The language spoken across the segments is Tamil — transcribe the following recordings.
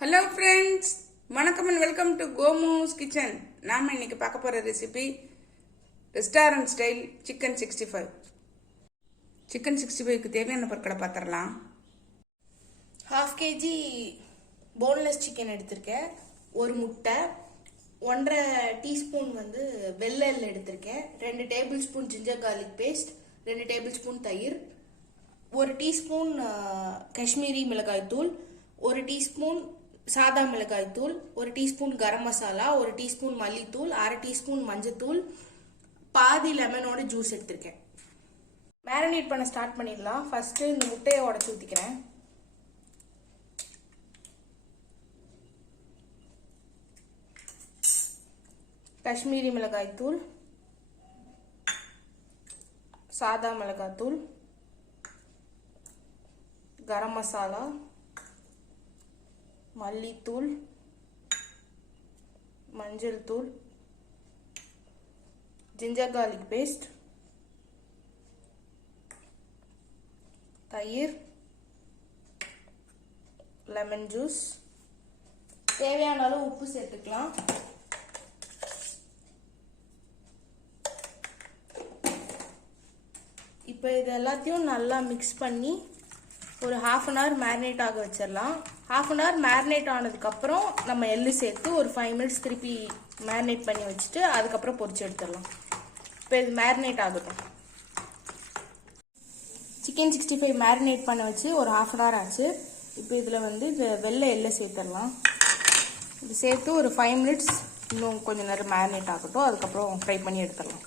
ஹலோ ஃப்ரெண்ட்ஸ் வணக்கம் and welcome to Gomu's kitchen நாம இன்னைக்கு பார்க்க போகிற recipe restaurant style chicken sixty five chicken sixty ஃபைவ்க்கு தேவையான பொருட்களை பார்த்துடலாம். ஹாஃப் கேஜி போன்லெஸ் சிக்கன் எடுத்திருக்கேன். ஒரு முட்டை ஒன்றரை டீஸ்பூன் வந்து வெள்ளை எள்ளு எடுத்திருக்கேன். ரெண்டு table spoon ginger garlic paste ரெண்டு டேபிள் ஸ்பூன் தயிர் ஒரு டீஸ்பூன் காஷ்மீரி மிளகாய் தூள் ஒரு டீஸ்பூன் சாதா மிளகாய் தூள் ஒரு டீஸ்பூன் கரம் மசாலா ஒரு டீஸ்பூன் மல்லித்தூள் அரை டீஸ்பூன் மஞ்சத்தூள் பாதி லெமனோட ஜூஸ் எடுத்திருக்கேன். மேரினேட் பண்ண ஸ்டார்ட் பண்ணிடலாம். ஃபர்ஸ்ட் இந்த முட்டையை உடச்சி ஊற்றிக்கிறேன் காஷ்மீரி மிளகாய் தூள் சாதா மிளகாய் தூள் கரம் மசாலா மல்லித்தூள் மஞ்சள் தூள் ஜிஞ்சர் கார்லிக் பேஸ்ட் தயிர் லெமன் ஜூஸ் தேவையான அளவு உப்பு சேர்த்துக்கலாம். இப்போ இது எல்லாத்தையும் நல்லா மிக்ஸ் பண்ணி ஒரு ஹாஃப் அன் ஹவர் மேரினேட் ஆக வச்சிடலாம் ஹாஃப் அன் ஹவர் மேரினேட் ஆனதுக்கப்புறம் நம்ம எள்ளு சேர்த்து ஒரு ஃபைவ் மினிட்ஸ் திருப்பி மேரினேட் பண்ணி வச்சுட்டு அதுக்கப்புறம் பொரிச்சு எடுத்துடலாம் இப்போ இது மேரினேட் ஆகட்டும். சிக்கன் சிக்ஸ்டி ஃபைவ் மேரினேட் பண்ண வச்சு ஒரு ஹாஃப் அன் ஹவர் ஆச்சு. இப்போ இதில் வந்து இந்த வெள்ளை எள்ளை சேர்த்துடலாம் இது சேர்த்து ஒரு ஃபைவ் மினிட்ஸ் இன்னும் கொஞ்சம் நேரம் மேரினேட் ஆகட்டும். அதுக்கப்புறம் ஃப்ரை பண்ணி எடுத்துடலாம்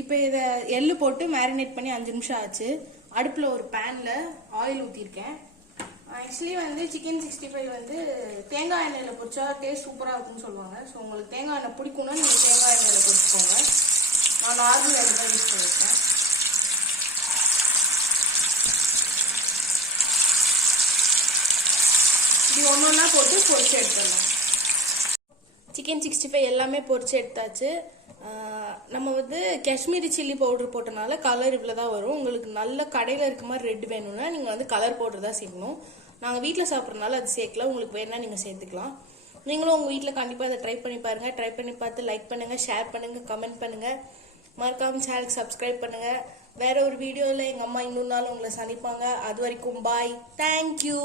இப்போ இதை எள்ளு போட்டு மேரினேட் பண்ணி அஞ்சு நிமிஷம் ஆச்சு. அடுப்பில் ஒரு பேனில் ஆயில் ஊற்றிருக்கேன் ஆக்சுவலி வந்து சிக்கன் சிக்ஸ்டி ஃபைவ் வந்து தேங்காய் எண்ணெயில் பொரிச்சா டேஸ்ட் சூப்பராக இருக்கும்னு சொல்லுவாங்க. ஸோ உங்களுக்கு தேங்காய் எண்ணெய் பிடிக்கும்னா நீங்கள் தேங்காய் எண்ணெயில் பொரிச்சுக்கோங்க. நான் நார்மல் எண்ணெய் தான் யூஸ் பண்ணியிருக்கேன் இப்படி ஒன்று ஒன்றா போட்டு பொரிச்சு எடுத்துடலாம். சிக்கன் சிக்ஸ்டி ஃபைவ் எல்லாமே பொரிச்சு எடுத்தாச்சு. நம்ம வந்து காஷ்மீரி சில்லி பவுடர் போட்டனால கலர் இவ்வளோ தான் வரும். உங்களுக்கு நல்ல கடையில் இருக்க மாதிரி ரெட் வேணும்னா நீங்கள் வந்து கலர் பவுடர் தான் சேர்க்கணும். நாங்கள் வீட்டில் சாப்பிட்றதுனால அது சேர்க்கல. உங்களுக்கு வேணால் நீங்கள் சேர்த்துக்கலாம். நீங்களும் உங்கள் வீட்டில் கண்டிப்பாக அதை ட்ரை பண்ணி பாருங்கள் ட்ரை பண்ணி பார்த்து லைக் பண்ணுங்கள் ஷேர் பண்ணுங்கள் கமெண்ட் பண்ணுங்கள் மறக்காம சேனலுக்கு சப்ஸ்கிரைப் பண்ணுங்கள் வேற ஒரு வீடியோவில் எங்கள் அம்மா இன்னொரு நாள் உங்களை சந்திப்பாங்க. அது வரைக்கும் பாய் தேங்க்யூ